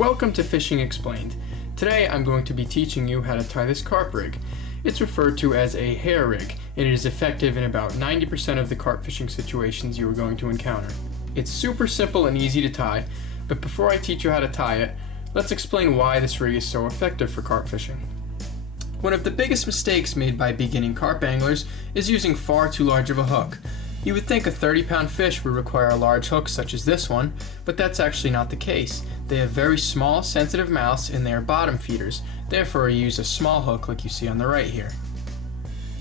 Welcome to Fishing Explained. Today I'm going to be teaching you how to tie this carp rig. It's referred to as a hair rig, and it is effective in about 90% of the carp fishing situations you are going to encounter. It's super simple and easy to tie, but before I teach you how to tie it, let's explain why this rig is so effective for carp fishing. One of the biggest mistakes made by beginning carp anglers is using far too large of a hook. You would think a 30-pound fish would require a large hook such as this one, but that's actually not the case. They have very small, sensitive mouths and they are bottom feeders, therefore you use a small hook like you see on the right here.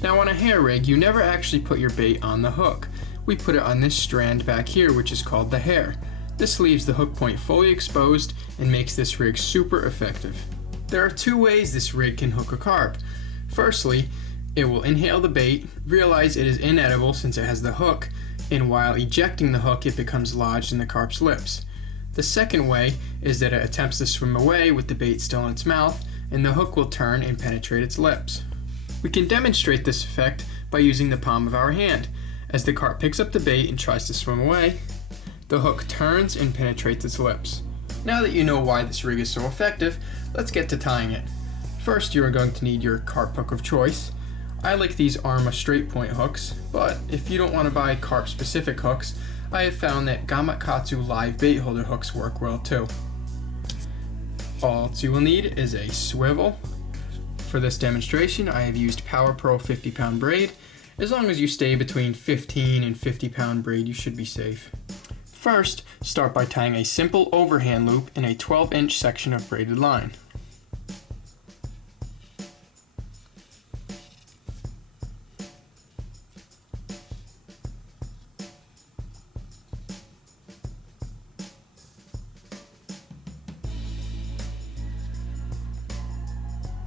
Now on a hair rig, you never actually put your bait on the hook. We put it on this strand back here, which is called the hair. This leaves the hook point fully exposed and makes this rig super effective. There are two ways this rig can hook a carp. Firstly, it will inhale the bait, realize it is inedible since it has the hook, and while ejecting the hook it becomes lodged in the carp's lips. The second way is that it attempts to swim away with the bait still in its mouth, and the hook will turn and penetrate its lips. We can demonstrate this effect by using the palm of our hand. As the carp picks up the bait and tries to swim away, the hook turns and penetrates its lips. Now that you know why this rig is so effective, let's get to tying it. First, you are going to need your carp hook of choice. I like these Arma straight point hooks, but if you don't want to buy carp specific hooks, I have found that Gamakatsu live bait holder hooks work well too. All you will need is a swivel. For this demonstration, I have used Power Pro 50-pound braid. As long as you stay between 15 and 50-pound braid, you should be safe. First, start by tying a simple overhand loop in a 12-inch section of braided line.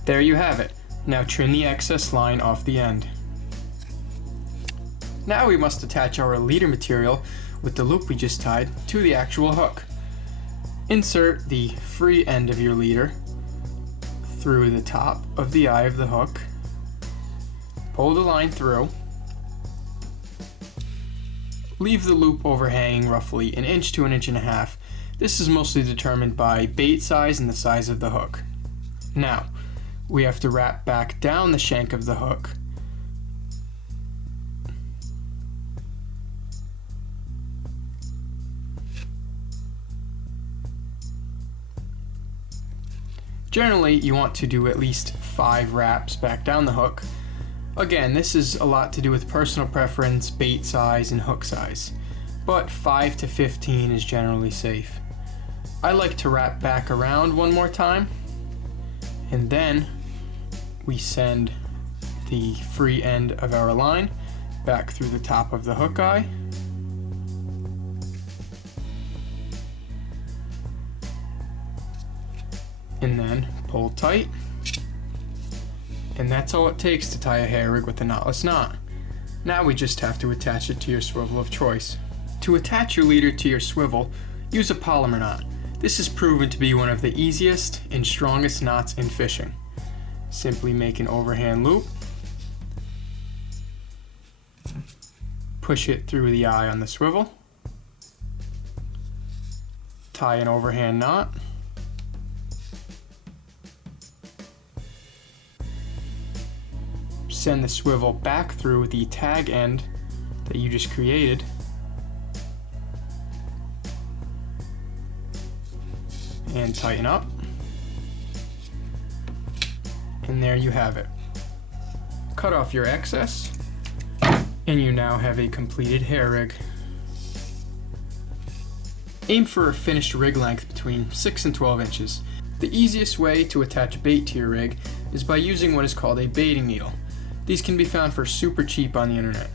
There you have it. Now trim the excess line off the end. Now we must attach our leader material with the loop we just tied to the actual hook. Insert the free end of your leader through the top of the eye of the hook. Pull the line through. Leave the loop overhanging roughly an inch to an inch and a half. This is mostly determined by bait size and the size of the hook. Now, we have to wrap back down the shank of the hook. Generally, you want to do at least 5 wraps back down the hook. Again, this is a lot to do with personal preference, bait size, and hook size, but 5 to 15 is generally safe. I like to wrap back around one more time, and then we send the free end of our line back through the top of the hook eye. And then pull tight. And that's all it takes to tie a hair rig with a knotless knot. Now we just have to attach it to your swivel of choice. To attach your leader to your swivel, use a polymer knot. This is proven to be one of the easiest and strongest knots in fishing. Simply make an overhand loop, push it through the eye on the swivel, tie an overhand knot, send the swivel back through the tag end that you just created, and tighten up. And there you have it. Cut off your excess, and you now have a completed hair rig. Aim for a finished rig length between 6 and 12 inches. The easiest way to attach bait to your rig is by using what is called a baiting needle. These can be found for super cheap on the internet.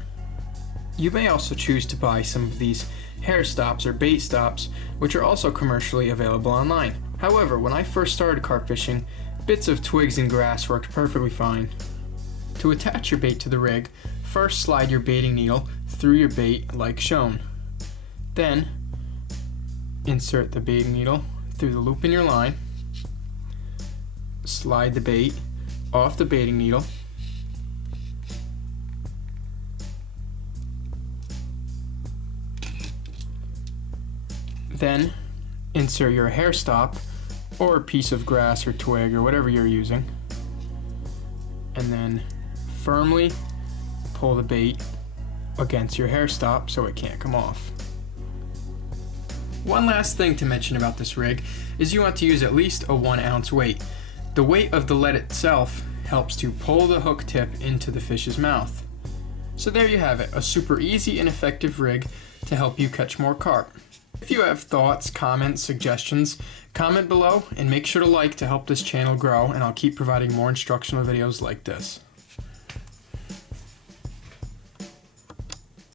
You may also choose to buy some of these hair stops or bait stops, which are also commercially available online. However, when I first started carp fishing, bits of twigs and grass worked perfectly fine. To attach your bait to the rig, first slide your baiting needle through your bait like shown. Then, insert the baiting needle through the loop in your line, slide the bait off the baiting needle, Then insert your hair stop or a piece of grass or twig or whatever you're using, and then firmly pull the bait against your hair stop so it can't come off. One last thing to mention about this rig is you want to use at least a 1 ounce weight. The weight of the lead itself helps to pull the hook tip into the fish's mouth. So there you have it, a super easy and effective rig to help you catch more carp. If you have thoughts, comments, suggestions, comment below and make sure to like to help this channel grow, and I'll keep providing more instructional videos like this.